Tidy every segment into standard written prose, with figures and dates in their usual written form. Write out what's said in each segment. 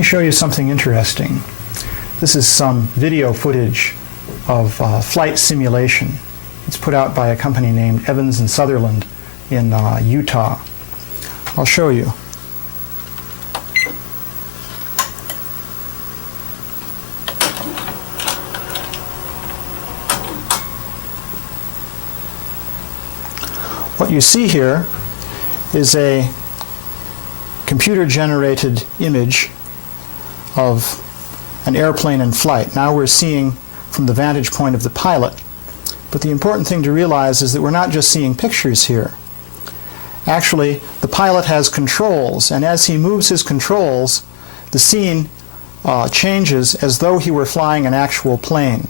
me show you something interesting. This is some video footage of flight simulation. It's put out by a company named Evans and Sutherland in Utah. I'll show you. What you see here is a computer-generated image of an airplane in flight. Now we're seeing from the vantage point of the pilot. But the important thing to realize is that we're not just seeing pictures here. Actually, the pilot has controls, and as he moves his controls, the scene changes as though he were flying an actual plane.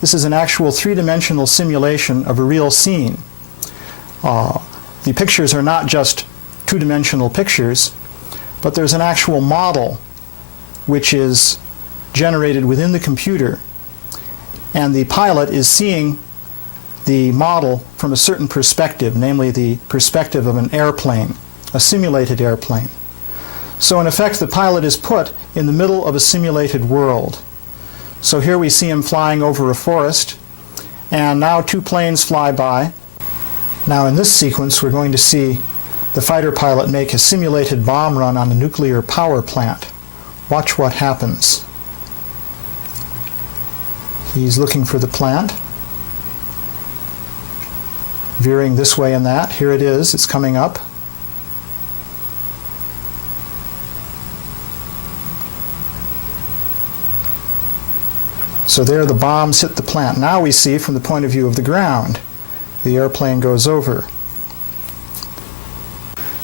This is an actual three-dimensional simulation of a real scene. The pictures are not just two-dimensional pictures, but there's an actual model which is generated within the computer, and the pilot is seeing the model from a certain perspective, namely the perspective of an airplane, a simulated airplane. So in effect, the pilot is put in the middle of a simulated world. So here we see him flying over a forest, and now two planes fly by. Now in this sequence, we're going to see the fighter pilot make a simulated bomb run on a nuclear power plant. Watch what happens. He's looking for the plant, veering this way and that. Here it is, it's coming up. So there the bombs hit the plant. Now we see from the point of view of the ground. The airplane goes over.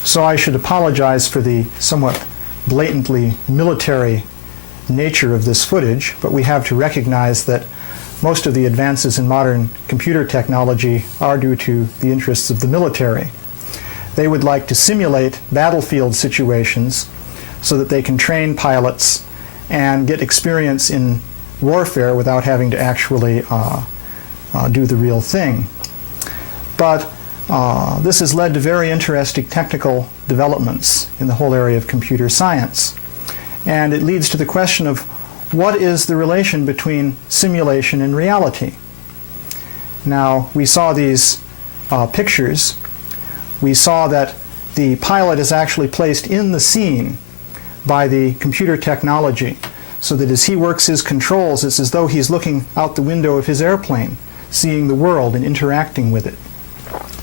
So I should apologize for the somewhat blatantly military nature of this footage, but we have to recognize that most of the advances in modern computer technology are due to the interests of the military. They would like to simulate battlefield situations so that they can train pilots and get experience in warfare without having to actually do the real thing. But this has led to very interesting technical developments in the whole area of computer science. And it leads to the question of what is the relation between simulation and reality? Now, we saw these pictures. We saw that the pilot is actually placed in the scene by the computer technology, so that as he works his controls, it's as though he's looking out the window of his airplane, seeing the world and interacting with it.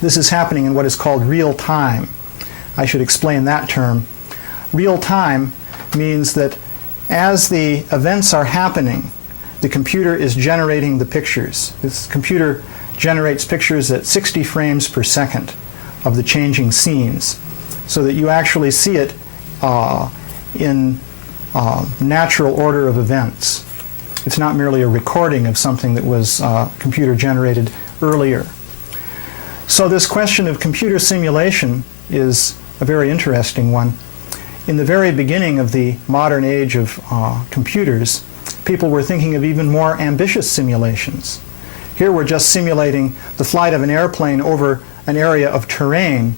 This is happening in what is called real time. I should explain that term. Real time means that as the events are happening, the computer is generating the pictures. This computer generates pictures at 60 frames per second of the changing scenes, so that you actually see it in natural order of events. It's not merely a recording of something that was computer generated earlier. So this question of computer simulation is a very interesting one. In the very beginning of the modern age of computers, people were thinking of even more ambitious simulations. Here we're just simulating the flight of an airplane over an area of terrain,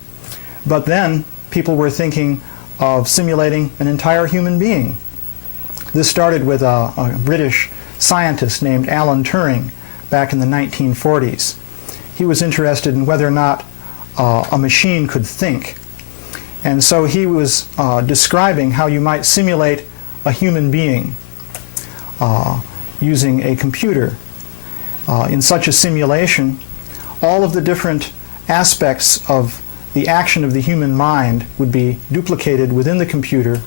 but then people were thinking of simulating an entire human being. This started with a British scientist named Alan Turing back in the 1940s. He was interested in whether or not a machine could think. And so he was describing how you might simulate a human being using a computer. In such a simulation, all of the different aspects of the action of the human mind would be duplicated within the computer.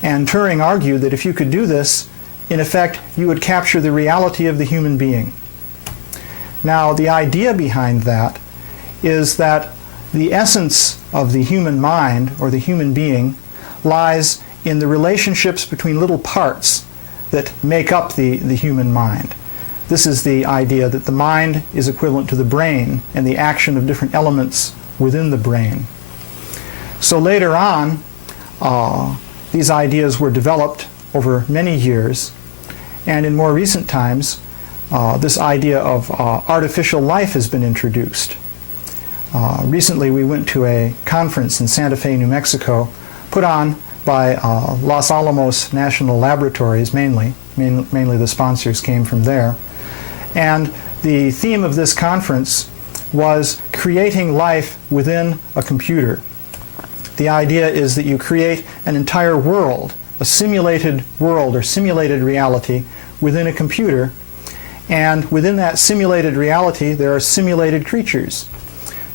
And Turing argued that if you could do this, in effect, you would capture the reality of the human being. Now, the idea behind that is that the essence of the human mind, or the human being, lies in the relationships between little parts that make up the human mind. This is the idea that the mind is equivalent to the brain and the action of different elements within the brain. So later on, these ideas were developed over many years, and in more recent times, this idea of artificial life has been introduced. Recently we went to a conference in Santa Fe, New Mexico, put on by Los Alamos National Laboratories, mainly the sponsors came from there. And the theme of this conference was creating life within a computer. The idea is that you create an entire world, a simulated world or simulated reality within a computer, and within that simulated reality there are simulated creatures.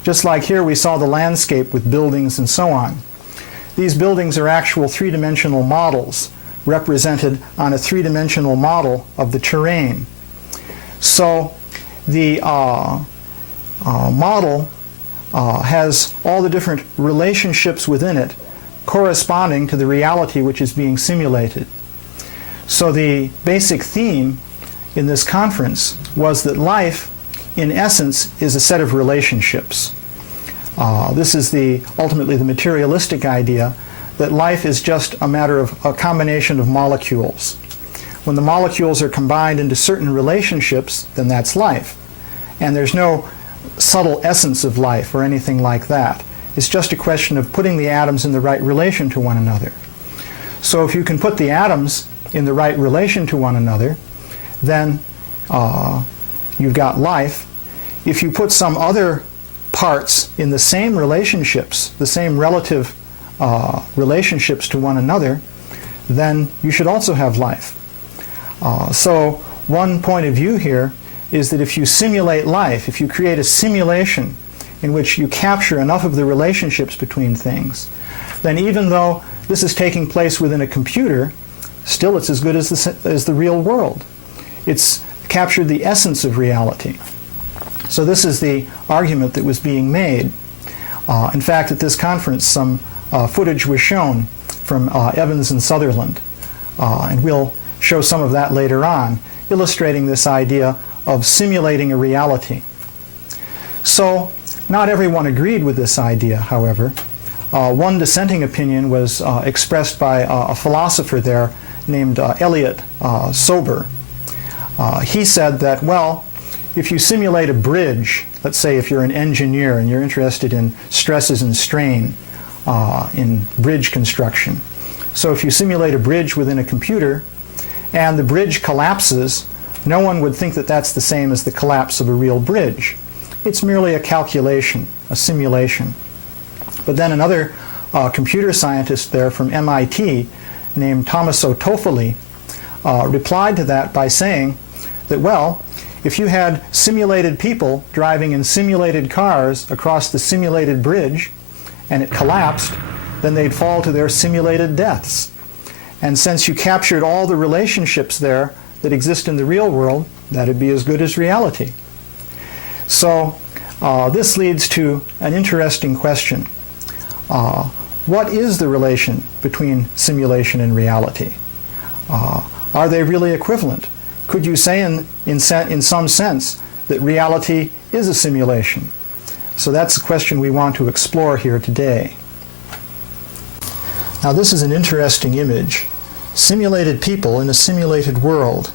Just like here we saw the landscape with buildings and so on. These buildings are actual three-dimensional models represented on a three-dimensional model of the terrain. So the model has all the different relationships within it corresponding to the reality which is being simulated. So the basic theme in this conference was that life, in essence, is a set of relationships. This is ultimately the materialistic idea that life is just a matter of a combination of molecules. When the molecules are combined into certain relationships, then that's life. And there's no subtle essence of life or anything like that. It's just a question of putting the atoms in the right relation to one another. So if you can put the atoms in the right relation to one another, then you've got life. If you put some other parts in the same relationships, the same relative relationships to one another, then you should also have life. So one point of view here is that if you simulate life, if you create a simulation in which you capture enough of the relationships between things, then even though this is taking place within a computer, still it's as good as the real world. It's captured the essence of reality. So this is the argument that was being made. In fact, at this conference, some footage was shown from Evans and Sutherland, and we'll show some of that later on, illustrating this idea of simulating a reality. So not everyone agreed with this idea, however. One dissenting opinion was expressed by a philosopher there named Elliot Sober. He said that, well, if you simulate a bridge, let's say if you're an engineer and you're interested in stresses and strain in bridge construction. So if you simulate a bridge within a computer and the bridge collapses, no one would think that that's the same as the collapse of a real bridge. It's merely a calculation, a simulation. But then another computer scientist there from MIT named Tommaso Toffoli replied to that by saying that, well, if you had simulated people driving in simulated cars across the simulated bridge and it collapsed, then they'd fall to their simulated deaths. And since you captured all the relationships there that exist in the real world, that'd be as good as reality. So this leads to an interesting question. What is the relation between simulation and reality? Are they really equivalent? Could you say in some sense that reality is a simulation? So that's a question we want to explore here today. Now this is an interesting image. Simulated people in a simulated world.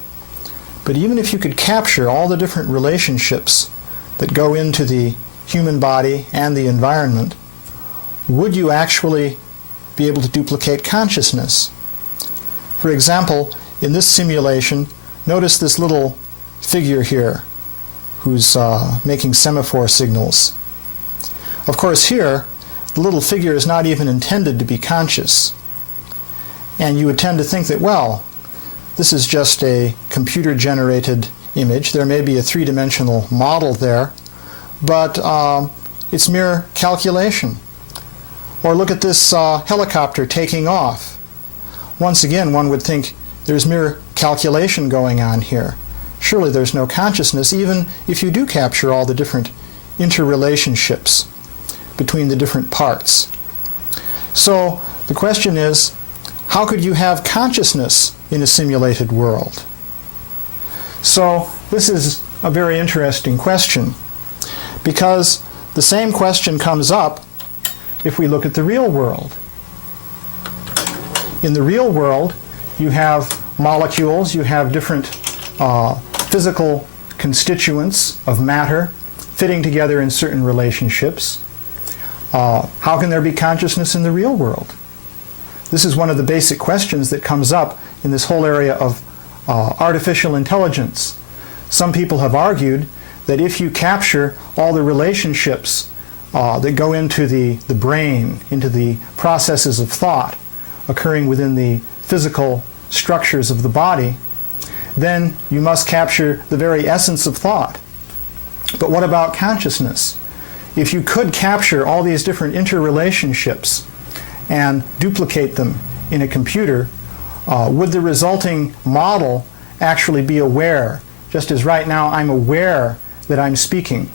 But even if you could capture all the different relationships that go into the human body and the environment, would you actually be able to duplicate consciousness? For example, in this simulation, notice this little figure here who's making semaphore signals. Of course here, the little figure is not even intended to be conscious. And you would tend to think that, well, this is just a computer-generated image. There may be a three-dimensional model there, but it's mere calculation. Or look at this helicopter taking off. Once again, one would think there's mere calculation going on here. Surely there's no consciousness, even if you do capture all the different interrelationships between the different parts. So the question is, how could you have consciousness in a simulated world? So this is a very interesting question, because the same question comes up if we look at the real world. In the real world, you have molecules, you have different physical constituents of matter fitting together in certain relationships. How can there be consciousness in the real world? This is one of the basic questions that comes up in this whole area of artificial intelligence. Some people have argued that if you capture all the relationships that go into the brain, into the processes of thought occurring within the physical structures of the body, then you must capture the very essence of thought. But what about consciousness? If you could capture all these different interrelationships and duplicate them in a computer, would the resulting model actually be aware? Just as right now I'm aware that I'm speaking.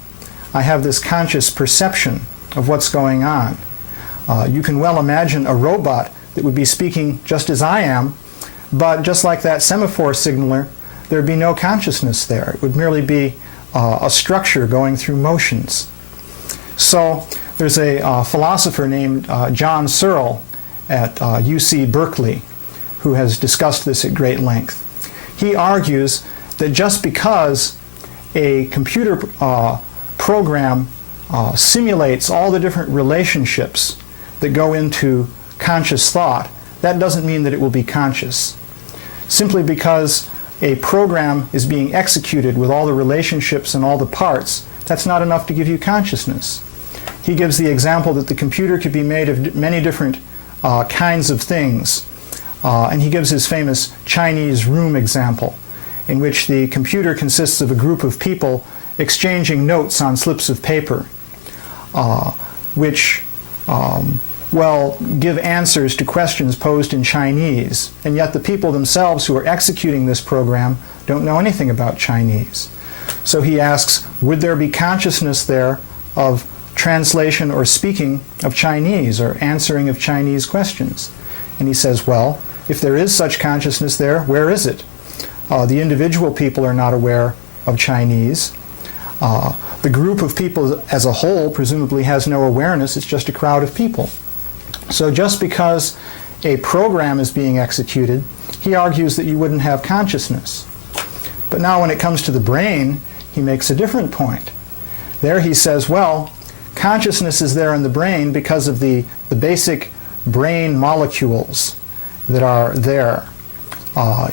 I have this conscious perception of what's going on. You can well imagine a robot that would be speaking just as I am, but just like that semaphore signaler, there'd be no consciousness there. It would merely be a structure going through motions. So there's a philosopher named John Searle at UC Berkeley who has discussed this at great length. He argues that just because a computer program simulates all the different relationships that go into conscious thought, that doesn't mean that it will be conscious. Simply because a program is being executed with all the relationships and all the parts, that's not enough to give you consciousness. He gives the example that the computer could be made of many different kinds of things. And he gives his famous Chinese room example, in which the computer consists of a group of people exchanging notes on slips of paper, which give answers to questions posed in Chinese, and yet the people themselves who are executing this program don't know anything about Chinese. So he asks, would there be consciousness there of translation or speaking of Chinese or answering of Chinese questions? And he says, well, if there is such consciousness there, where is it? The individual people are not aware of Chinese. The group of people as a whole presumably has no awareness, it's just a crowd of people. So just because a program is being executed, he argues that you wouldn't have consciousness. But now when it comes to the brain, he makes a different point. There he says, well, consciousness is there in the brain because of the basic brain molecules that are there.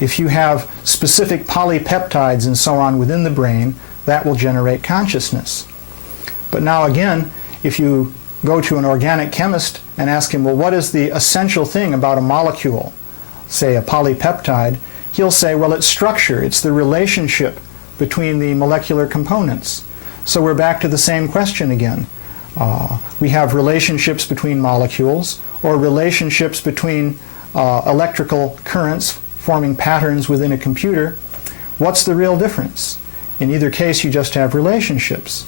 If you have specific polypeptides and so on within the brain, that will generate consciousness. But now again, if you go to an organic chemist and ask him, well, what is the essential thing about a molecule, say a polypeptide, he'll say, well, it's structure, it's the relationship between the molecular components. So we're back to the same question again. We have relationships between molecules, or relationships between electrical currents forming patterns within a computer. What's the real difference? In either case, you just have relationships.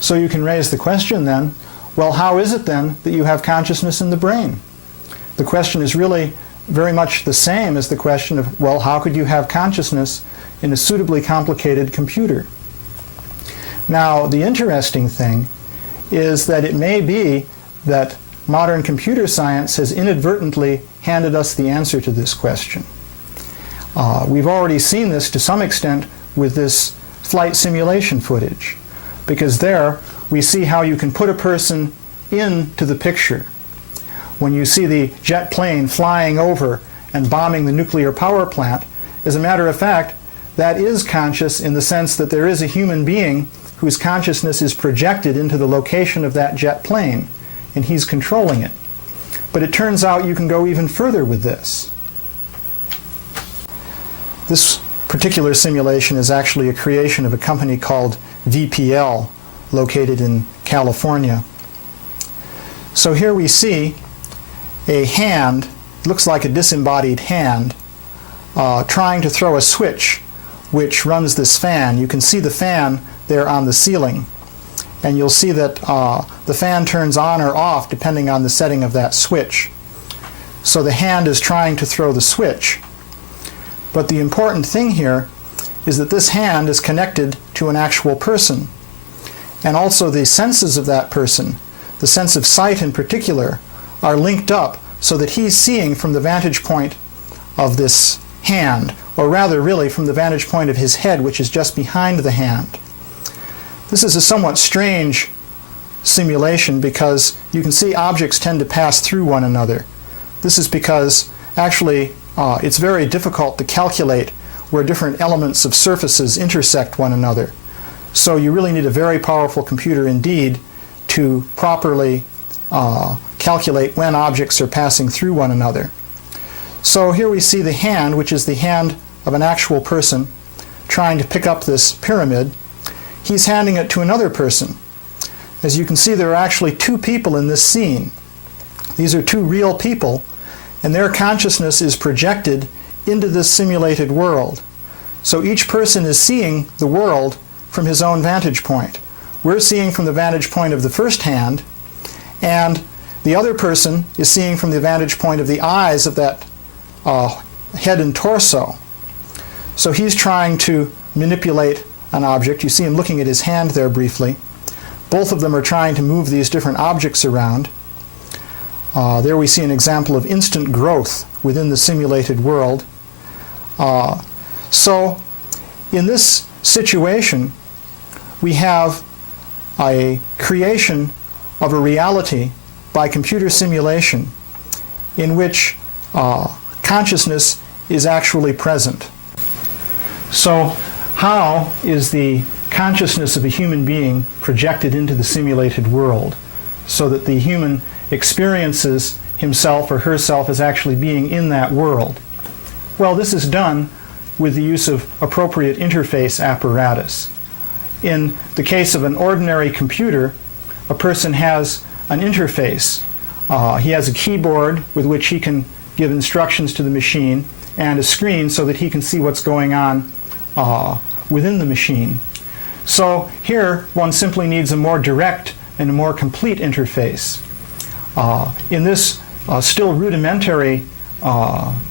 So you can raise the question then, well, how is it then that you have consciousness in the brain? The question is really very much the same as the question of, well, how could you have consciousness in a suitably complicated computer? Now, the interesting thing is that it may be that modern computer science has inadvertently handed us the answer to this question. We've already seen this to some extent with this flight simulation footage, because there we see how you can put a person into the picture. When you see the jet plane flying over and bombing the nuclear power plant, as a matter of fact, that is conscious in the sense that there is a human being whose consciousness is projected into the location of that jet plane, and he's controlling it. But it turns out you can go even further with this. This particular simulation is actually a creation of a company called VPL, located in California. So here we see a hand, looks like a disembodied hand, trying to throw a switch which runs this fan. You can see the fan there on the ceiling, and you'll see that the fan turns on or off depending on the setting of that switch. So the hand is trying to throw the switch. But the important thing here is that this hand is connected to an actual person. And also the senses of that person, the sense of sight in particular, are linked up so that he's seeing from the vantage point of this hand, or rather really from the vantage point of his head, which is just behind the hand. This is a somewhat strange simulation because you can see objects tend to pass through one another. This is because actually it's very difficult to calculate where different elements of surfaces intersect one another. So you really need a very powerful computer indeed to properly calculate when objects are passing through one another. So here we see the hand, which is the hand of an actual person trying to pick up this pyramid. He's handing it to another person. As you can see, there are actually two people in this scene. These are two real people, and their consciousness is projected into this simulated world. So each person is seeing the world from his own vantage point. We're seeing from the vantage point of the first hand, and the other person is seeing from the vantage point of the eyes of that head and torso. So he's trying to manipulate an object. You see him looking at his hand there briefly. Both of them are trying to move these different objects around. There we see an example of instant growth within the simulated world. So in this situation, we have a creation of a reality by computer simulation in which consciousness is actually present. So how is the consciousness of a human being projected into the simulated world so that the human experiences himself or herself as actually being in that world? Well, this is done with the use of appropriate interface apparatus. In the case of an ordinary computer, a person has an interface. He has a keyboard with which he can give instructions to the machine and a screen so that he can see what's going on within the machine. So here one simply needs a more direct and a more complete interface. In this still rudimentary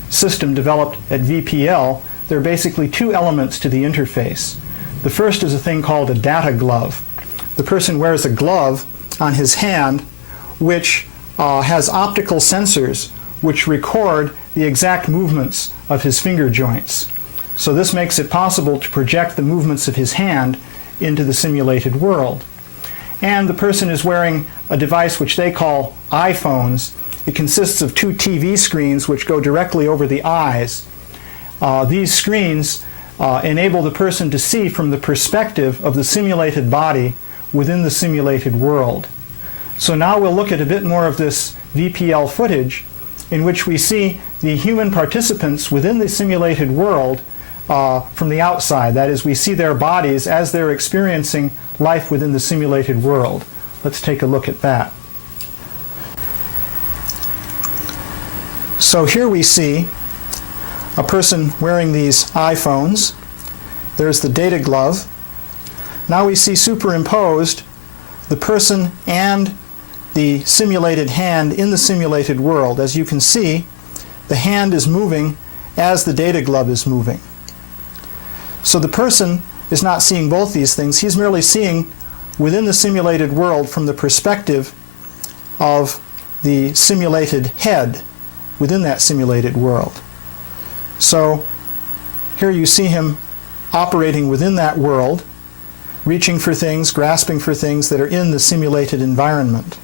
system developed at VPL, there are basically two elements to the interface. The first is a thing called a data glove. The person wears a glove on his hand which has optical sensors which record the exact movements of his finger joints. So this makes it possible to project the movements of his hand into the simulated world. And the person is wearing a device which they call iPhones. It consists of two TV screens which go directly over the eyes. These screens enable the person to see from the perspective of the simulated body within the simulated world. So now we'll look at a bit more of this VPL footage in which we see the human participants within the simulated world from the outside. That is, we see their bodies as they're experiencing life within the simulated world. Let's take a look at that. So here we see a person wearing these iPhones. There's the data glove. Now we see superimposed the person and the simulated hand in the simulated world. As you can see, the hand is moving as the data glove is moving. So the person is not seeing both these things. He's merely seeing within the simulated world from the perspective of the simulated head within that simulated world. So here you see him operating within that world, reaching for things, grasping for things that are in the simulated environment.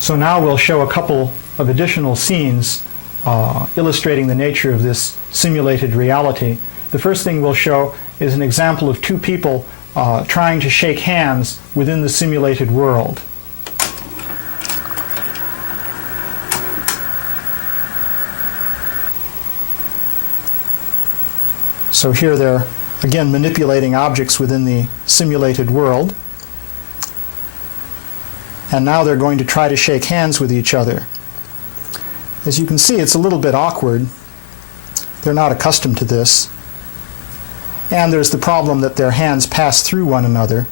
So now we'll show a couple of additional scenes illustrating the nature of this simulated reality. The first thing we'll show is an example of two people trying to shake hands within the simulated world. So here they're again manipulating objects within the simulated world. And now they're going to try to shake hands with each other. As you can see, it's a little bit awkward. They're not accustomed to this. And there's the problem that their hands pass through one another.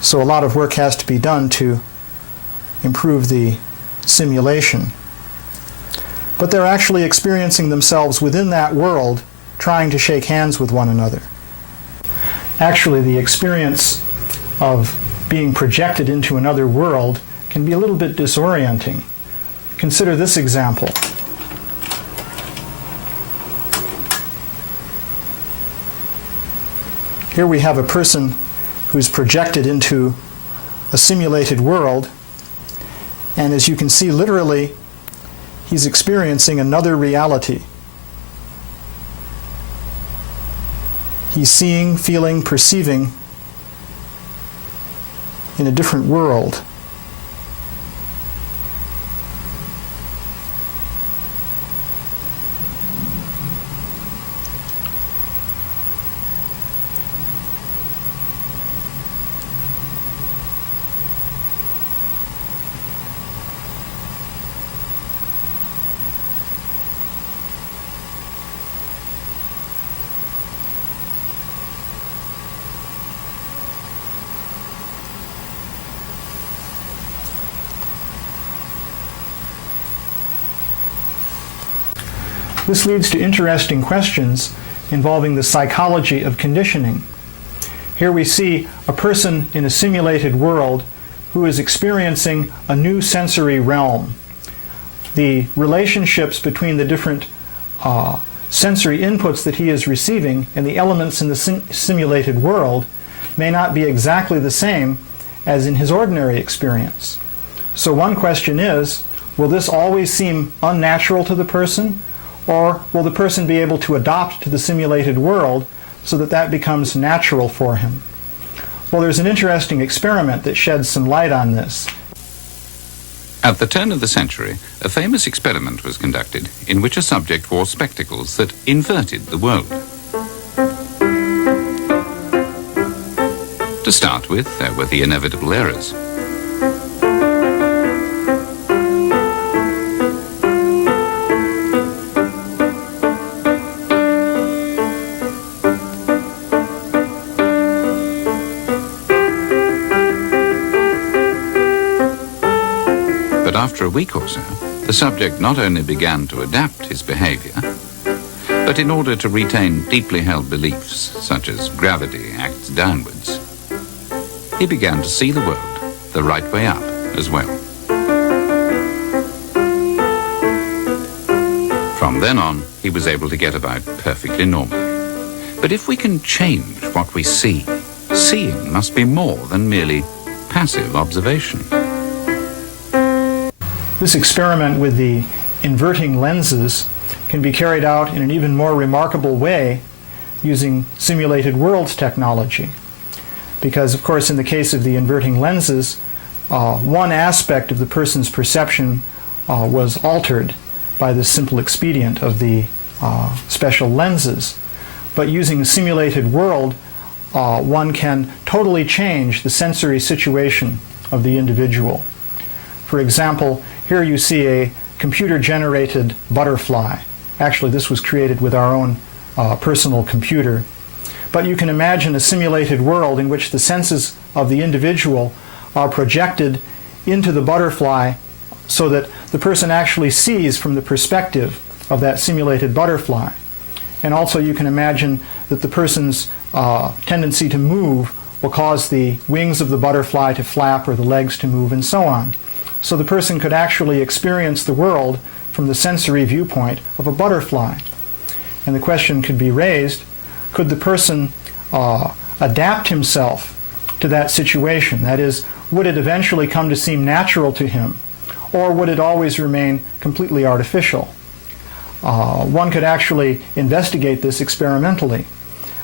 So a lot of work has to be done to improve the simulation. but they're actually experiencing themselves within that world, trying to shake hands with one another. Actually, the experience of being projected into another world can be a little bit disorienting. Consider this example. Here we have a person who's projected into a simulated world, and as you can see, literally, he's experiencing another reality. He's seeing, feeling, perceiving in a different world. This leads to interesting questions involving the psychology of conditioning. Here we see a person in a simulated world who is experiencing a new sensory realm. The relationships between the different sensory inputs that he is receiving and the elements in the simulated world may not be exactly the same as in his ordinary experience. So one question is, will this always seem unnatural to the person? Or will the person be able to adopt to the simulated world so that that becomes natural for him? Well, there's an interesting experiment that sheds some light on this. At the turn of the century, a famous experiment was conducted in which a subject wore spectacles that inverted the world. To start with, there were the inevitable errors. After a week or so, the subject not only began to adapt his behavior, but in order to retain deeply held beliefs, such as gravity acts downwards, he began to see the world the right way up as well. From then on, he was able to get about perfectly normally. But if we can change what we see, seeing must be more than merely passive observation. This experiment with the inverting lenses can be carried out in an even more remarkable way using simulated worlds technology. Because, of course, in the case of the inverting lenses, one aspect of the person's perception was altered by this simple expedient of the special lenses. But using a simulated world, one can totally change the sensory situation of the individual. For example, here you see a computer-generated butterfly. Actually, this was created with our own personal computer. But you can imagine a simulated world in which the senses of the individual are projected into the butterfly so that the person actually sees from the perspective of that simulated butterfly. And also you can imagine that the person's tendency to move will cause the wings of the butterfly to flap or the legs to move and so on. So the person could actually experience the world from the sensory viewpoint of a butterfly. And the question could be raised, could the person adapt himself to that situation? That is, would it eventually come to seem natural to him, or would it always remain completely artificial? One could actually investigate this experimentally.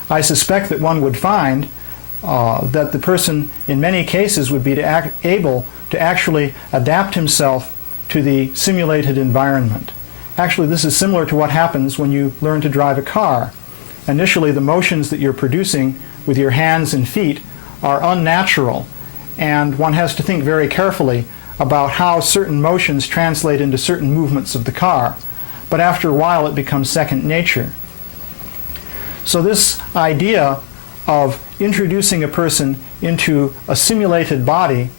I suspect that one would find that the person in many cases would be able to actually adapt himself to the simulated environment. Actually, this is similar to what happens when you learn to drive a car. Initially, the motions that you're producing with your hands and feet are unnatural, and one has to think very carefully about how certain motions translate into certain movements of the car. But after a while, it becomes second nature. So this idea of introducing a person into a simulated body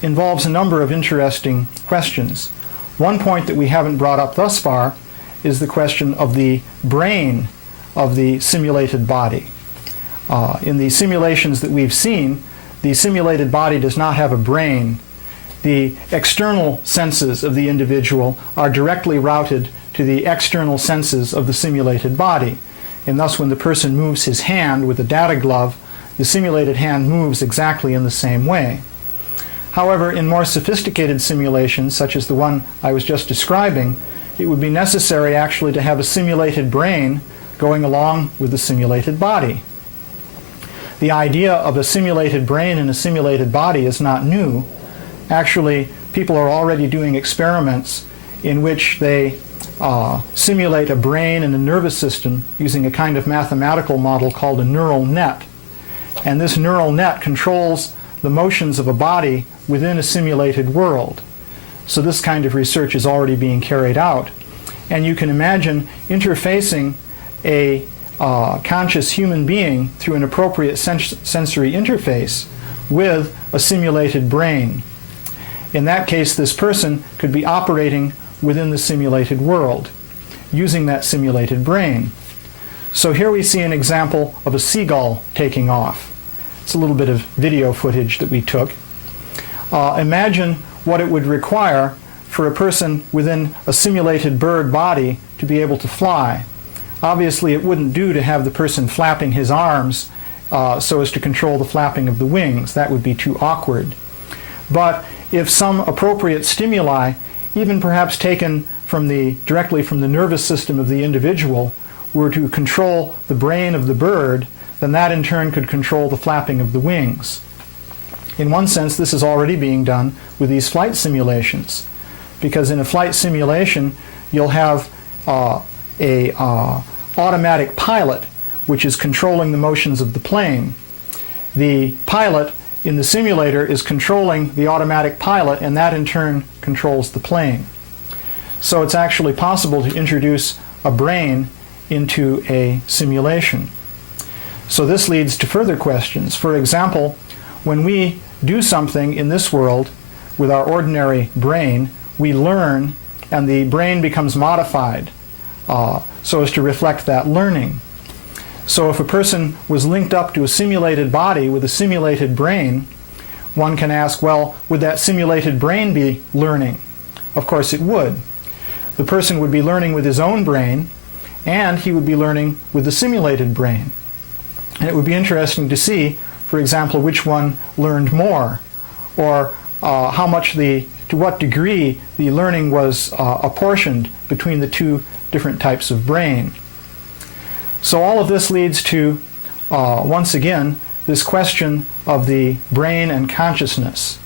involves a number of interesting questions. One point that we haven't brought up thus far is the question of the brain of the simulated body. In the simulations that we've seen, the simulated body does not have a brain. The external senses of the individual are directly routed to the external senses of the simulated body. And thus when the person moves his hand with a data glove, the simulated hand moves exactly in the same way. However, in more sophisticated simulations, such as the one I was just describing, it would be necessary actually to have a simulated brain going along with the simulated body. The idea of a simulated brain in a simulated body is not new. Actually, people are already doing experiments in which they simulate a brain and a nervous system using a kind of mathematical model called a neural net. And this neural net controls the motions of a body within a simulated world. So this kind of research is already being carried out. And you can imagine interfacing a conscious human being through an appropriate sensory interface with a simulated brain. In that case, this person could be operating within the simulated world, using that simulated brain. So here we see an example of a seagull taking off. It's a little bit of video footage that we took. Imagine what it would require for a person within a simulated bird body to be able to fly. Obviously, it wouldn't do to have the person flapping his arms so as to control the flapping of the wings. That would be too awkward. But if some appropriate stimuli, even perhaps taken directly from the nervous system of the individual, were to control the brain of the bird, then that in turn could control the flapping of the wings. In one sense, this is already being done with these flight simulations, because in a flight simulation, you'll have a automatic pilot which is controlling the motions of the plane. The pilot in the simulator is controlling the automatic pilot, and that in turn controls the plane. So it's actually possible to introduce a brain into a simulation. So this leads to further questions. For example, when we do something in this world with our ordinary brain, we learn, and the brain becomes modified so as to reflect that learning. So if a person was linked up to a simulated body with a simulated brain, one can ask, well, would that simulated brain be learning? Of course it would. The person would be learning with his own brain, and he would be learning with the simulated brain. And it would be interesting to see, for example, which one learned more, or to what degree the learning was apportioned between the two different types of brain. So all of this leads to, once again, this question of the brain and consciousness,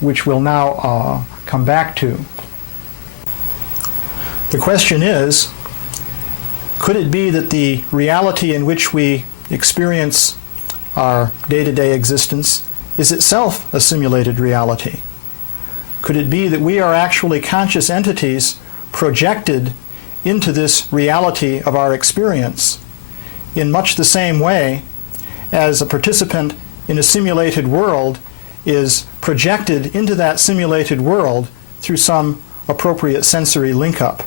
which we'll now come back to. The question is, could it be that the reality in which we experience our day-to-day existence is itself a simulated reality? Could it be that we are actually conscious entities projected into this reality of our experience in much the same way as a participant in a simulated world is projected into that simulated world through some appropriate sensory link-up?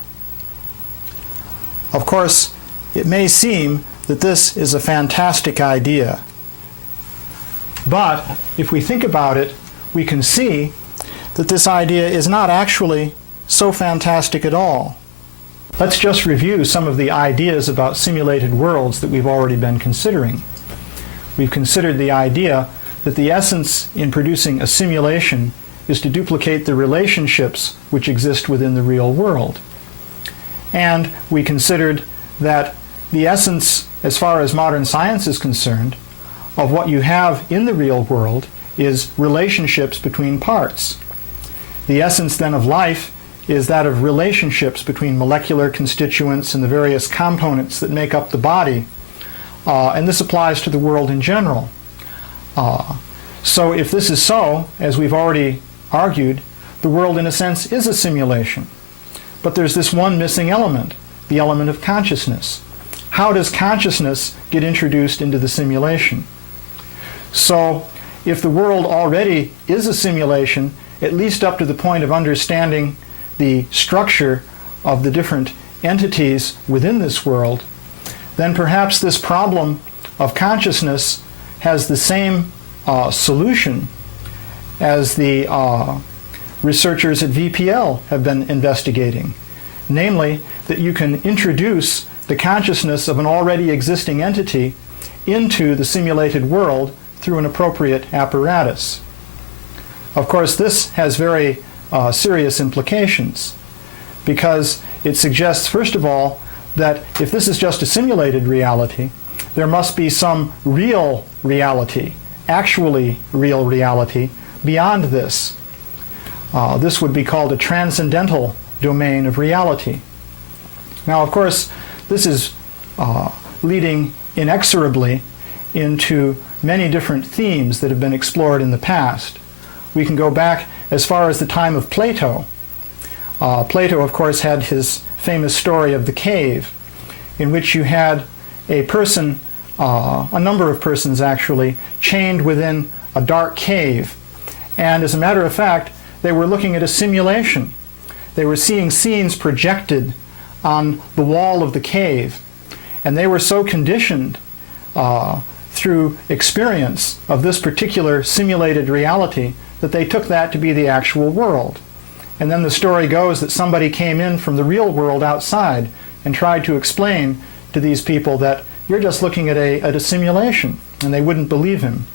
Of course, it may seem that this is a fantastic idea. But if we think about it, we can see that this idea is not actually so fantastic at all. Let's just review some of the ideas about simulated worlds that we've already been considering. We've considered the idea that the essence in producing a simulation is to duplicate the relationships which exist within the real world. And we considered that the essence, as far as modern science is concerned, of what you have in the real world is relationships between parts. The essence then of life is that of relationships between molecular constituents and the various components that make up the body. And this applies to the world in general. So if this is so, as we've already argued, the world in a sense is a simulation. But there's this one missing element, the element of consciousness. How does consciousness get introduced into the simulation? So if the world already is a simulation, at least up to the point of understanding the structure of the different entities within this world, then perhaps this problem of consciousness has the same solution as the researchers at VPL have been investigating. Namely, that you can introduce the consciousness of an already existing entity into the simulated world through an appropriate apparatus. Of course, this has very serious implications, because it suggests, first of all, that if this is just a simulated reality, there must be some real reality, actually real reality, beyond this. This would be called a transcendental domain of reality. Now, of course, this is leading inexorably into many different themes that have been explored in the past. We can go back as far as the time of Plato. Plato, of course, had his famous story of the cave, in which you had a person, a number of persons actually, chained within a dark cave. And as a matter of fact, they were looking at a simulation. They were seeing scenes projected on the wall of the cave. And they were so conditioned through experience of this particular simulated reality that they took that to be the actual world. And then the story goes that somebody came in from the real world outside and tried to explain to these people that you're just looking at a simulation, and they wouldn't believe him.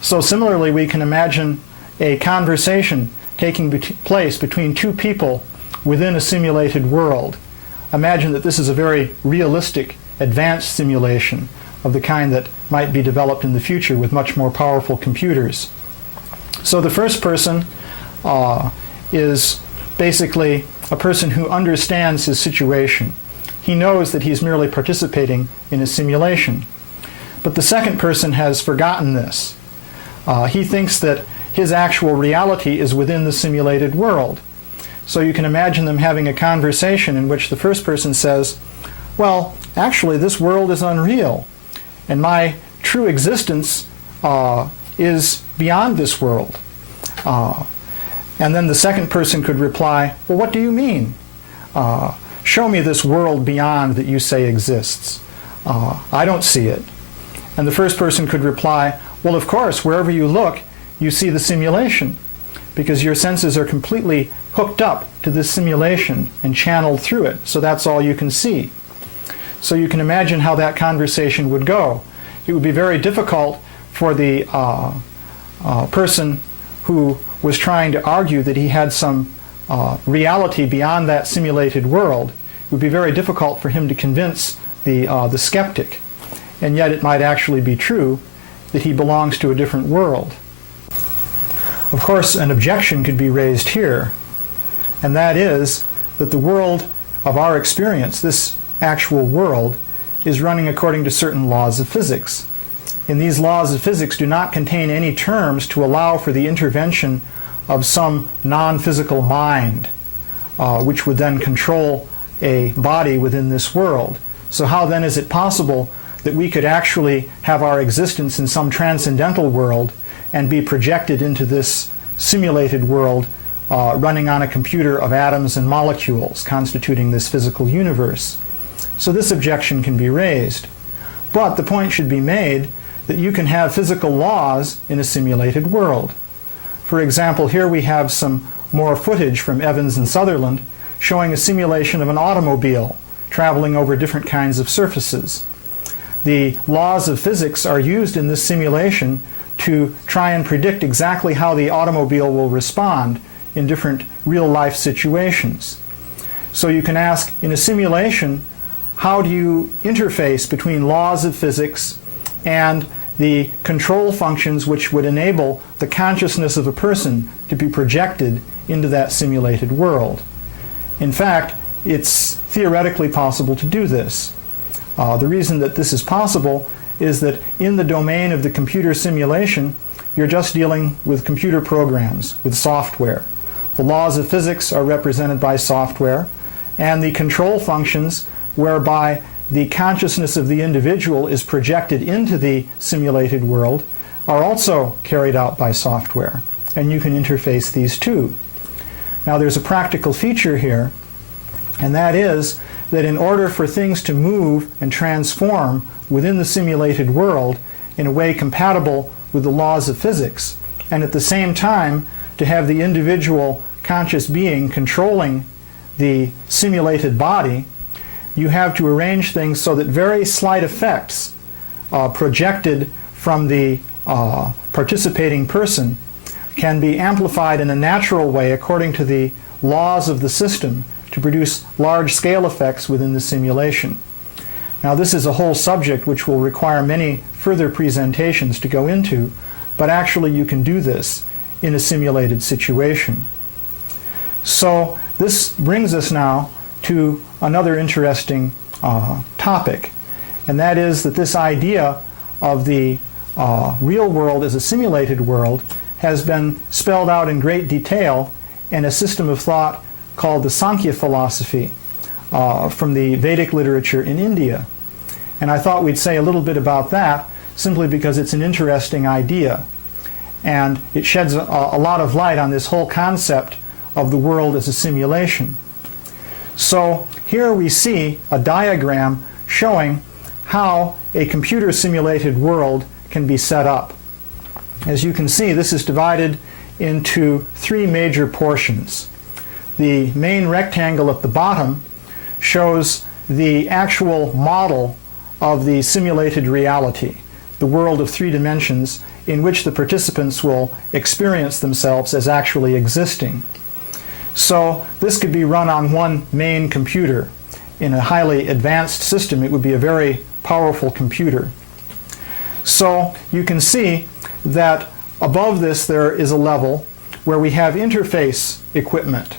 So similarly, we can imagine a conversation taking place between two people within a simulated world. Imagine that this is a very realistic, advanced simulation of the kind that might be developed in the future with much more powerful computers. So the first person is basically a person who understands his situation. He knows that he's merely participating in a simulation. But the second person has forgotten this. He thinks that his actual reality is within the simulated world. So you can imagine them having a conversation in which the first person says, well, actually this world is unreal, and my true existence is beyond this world. And then the second person could reply, well, what do you mean? Show me this world beyond that you say exists. I don't see it. And the first person could reply, well, of course, wherever you look, you see the simulation, because your senses are completely hooked up to this simulation and channeled through it, so that's all you can see. So you can imagine how that conversation would go. It would be very difficult for the person who was trying to argue that he had some reality beyond that simulated world. It would be very difficult for him to convince the skeptic, and yet it might actually be true that he belongs to a different world. Of course, an objection could be raised here, and that is that the world of our experience, this actual world, is running according to certain laws of physics. And these laws of physics do not contain any terms to allow for the intervention of some non-physical mind, which would then control a body within this world. So how then is it possible that we could actually have our existence in some transcendental world and be projected into this simulated world running on a computer of atoms and molecules constituting this physical universe? So this objection can be raised. But the point should be made that you can have physical laws in a simulated world. For example, here we have some more footage from Evans and Sutherland showing a simulation of an automobile traveling over different kinds of surfaces. The laws of physics are used in this simulation to try and predict exactly how the automobile will respond in different real-life situations. So you can ask, in a simulation, how do you interface between laws of physics and the control functions which would enable the consciousness of a person to be projected into that simulated world? In fact, it's theoretically possible to do this. The reason that this is possible is that in the domain of the computer simulation, you're just dealing with computer programs, with software. The laws of physics are represented by software, and the control functions whereby the consciousness of the individual is projected into the simulated world are also carried out by software, and you can interface these two. Now there's a practical feature here, and that is that in order for things to move and transform within the simulated world in a way compatible with the laws of physics, and at the same time to have the individual conscious being controlling the simulated body, you have to arrange things so that very slight effects projected from the participating person can be amplified in a natural way according to the laws of the system to produce large-scale effects within the simulation. Now this is a whole subject which will require many further presentations to go into, but actually you can do this in a simulated situation. So this brings us now to another interesting topic, and that is that this idea of the real world as a simulated world has been spelled out in great detail in a system of thought called the Sankhya philosophy from the Vedic literature in India. And I thought we'd say a little bit about that simply because it's an interesting idea. And it sheds a lot of light on this whole concept of the world as a simulation. So here we see a diagram showing how a computer simulated world can be set up. As you can see, this is divided into three major portions. The main rectangle at the bottom shows the actual model of the simulated reality, the world of 3 dimensions in which the participants will experience themselves as actually existing. So this could be run on one main computer. In a highly advanced system, it would be a very powerful computer. So you can see that above this there is a level where we have interface equipment.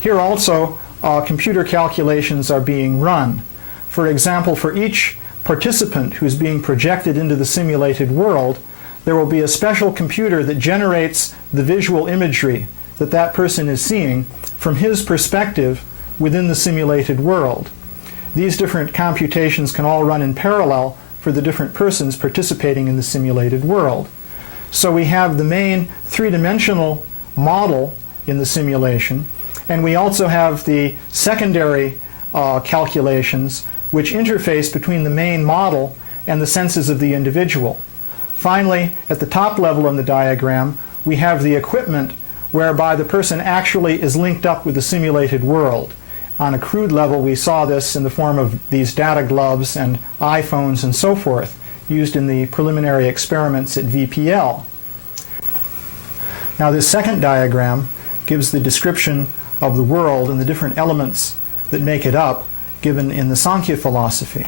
Here also computer calculations are being run. For example, for each participant who's being projected into the simulated world, there will be a special computer that generates the visual imagery that that person is seeing from his perspective within the simulated world. These different computations can all run in parallel for the different persons participating in the simulated world. So we have the main 3-dimensional model in the simulation, and we also have the secondary calculations which interface between the main model and the senses of the individual. Finally, at the top level in the diagram, we have the equipment whereby the person actually is linked up with the simulated world. On a crude level, we saw this in the form of these data gloves and iPhones and so forth, used in the preliminary experiments at VPL. Now this second diagram gives the description of the world and the different elements that make it up, given in the Sankhya philosophy.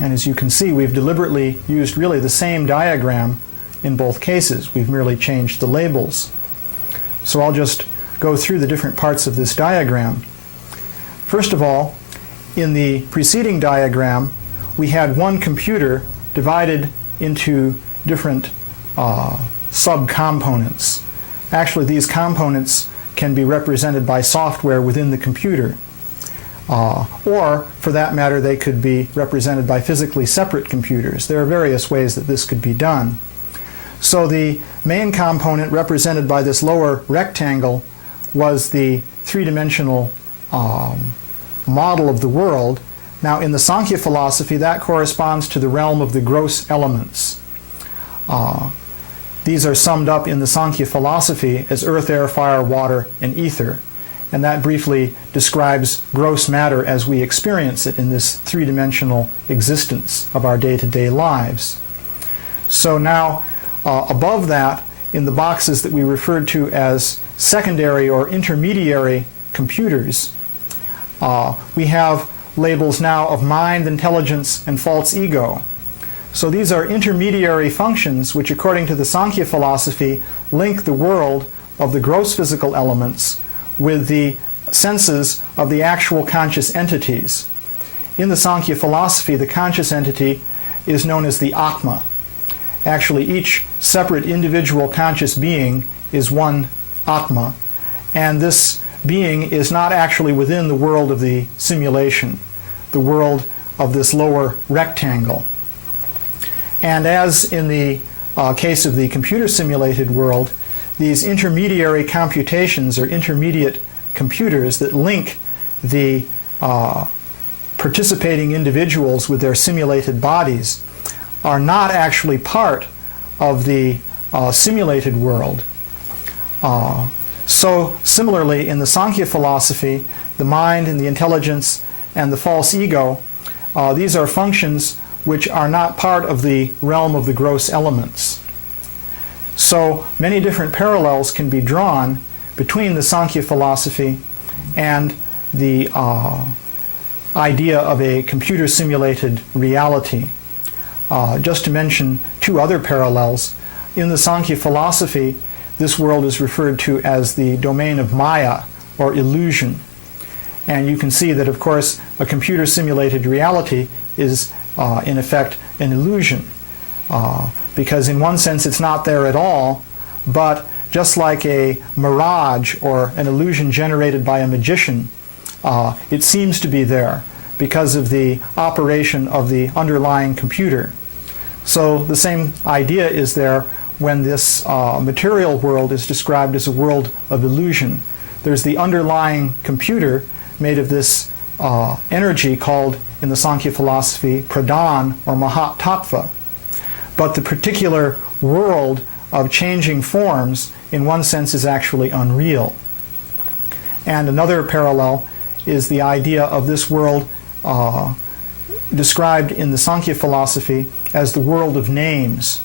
And as you can see, we've deliberately used really the same diagram in both cases. We've merely changed the labels. So I'll just go through the different parts of this diagram. First of all, in the preceding diagram, we had one computer divided into different subcomponents. Actually, these components can be represented by software within the computer. Or, for that matter, they could be represented by physically separate computers. There are various ways that this could be done. So the main component represented by this lower rectangle was the 3-dimensional model of the world. Now in the Sankhya philosophy, that corresponds to the realm of the gross elements. These are summed up in the Sankhya philosophy as earth, air, fire, water, and ether. And that briefly describes gross matter as we experience it in this 3-dimensional existence of our day-to-day lives. So now, above that, in the boxes that we referred to as secondary or intermediary computers, we have labels now of mind, intelligence, and false ego. So these are intermediary functions which, according to the Sankhya philosophy, link the world of the gross physical elements with the senses of the actual conscious entities. In the Sankhya philosophy, the conscious entity is known as the Atma. Actually, each separate individual conscious being is one Atma, and this being is not actually within the world of the simulation, the world of this lower rectangle. And as in the case of the computer simulated world, these intermediary computations or intermediate computers that link the participating individuals with their simulated bodies are not actually part of the simulated world. So similarly, in the Sankhya philosophy, the mind and the intelligence and the false ego, these are functions which are not part of the realm of the gross elements. So many different parallels can be drawn between the Sankhya philosophy and the idea of a computer-simulated reality. Just to mention two other parallels, in the Sankhya philosophy, this world is referred to as the domain of Maya, or illusion. And you can see that, of course, a computer-simulated reality is, in effect, an illusion. Because in one sense it's not there at all, but just like a mirage or an illusion generated by a magician, it seems to be there because of the operation of the underlying computer. So the same idea is there when this material world is described as a world of illusion. There's the underlying computer made of this energy called, in the Sankhya philosophy, pradhan or mahat tattva. But the particular world of changing forms, in one sense, is actually unreal. And another parallel is the idea of this world described in the Sankhya philosophy as the world of names.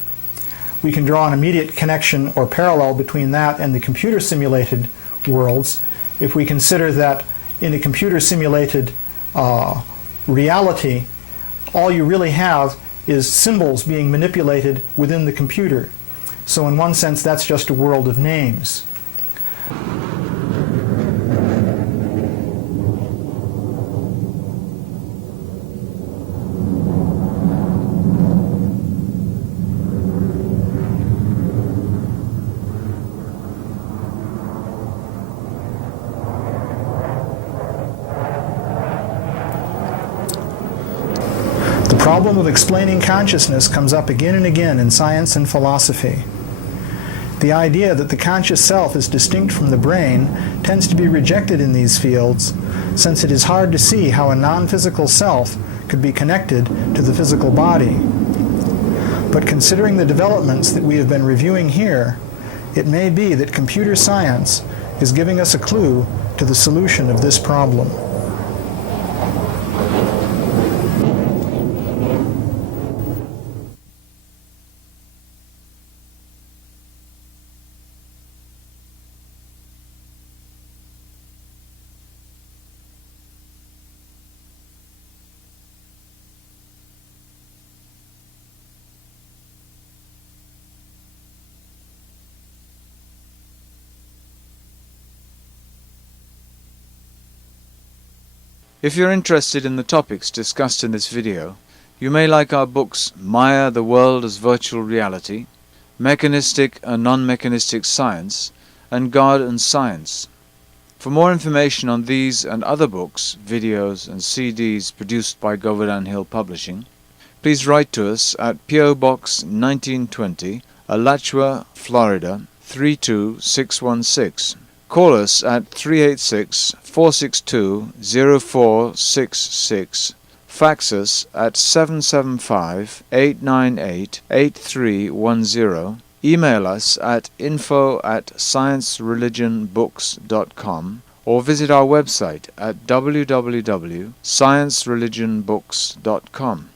We can draw an immediate connection or parallel between that and the computer-simulated worlds if we consider that in a computer-simulated reality, all you really have is symbols being manipulated within the computer. So in one sense, that's just a world of names. The problem of explaining consciousness comes up again and again in science and philosophy. The idea that the conscious self is distinct from the brain tends to be rejected in these fields, since it is hard to see how a non-physical self could be connected to the physical body. But considering the developments that we have been reviewing here, it may be that computer science is giving us a clue to the solution of this problem. If you're interested in the topics discussed in this video, you may like our books Maya, the World as Virtual Reality, Mechanistic and Non-Mechanistic Science, and God and Science. For more information on these and other books, videos and CDs produced by Govardhan Hill Publishing, please write to us at P.O. Box 1920, Alachua, Florida 32616. Call us at 386-462-0466. Fax us at 775-898-8310. Email us at info@sciencereligionbooks.com or visit our website at www.sciencereligionbooks.com.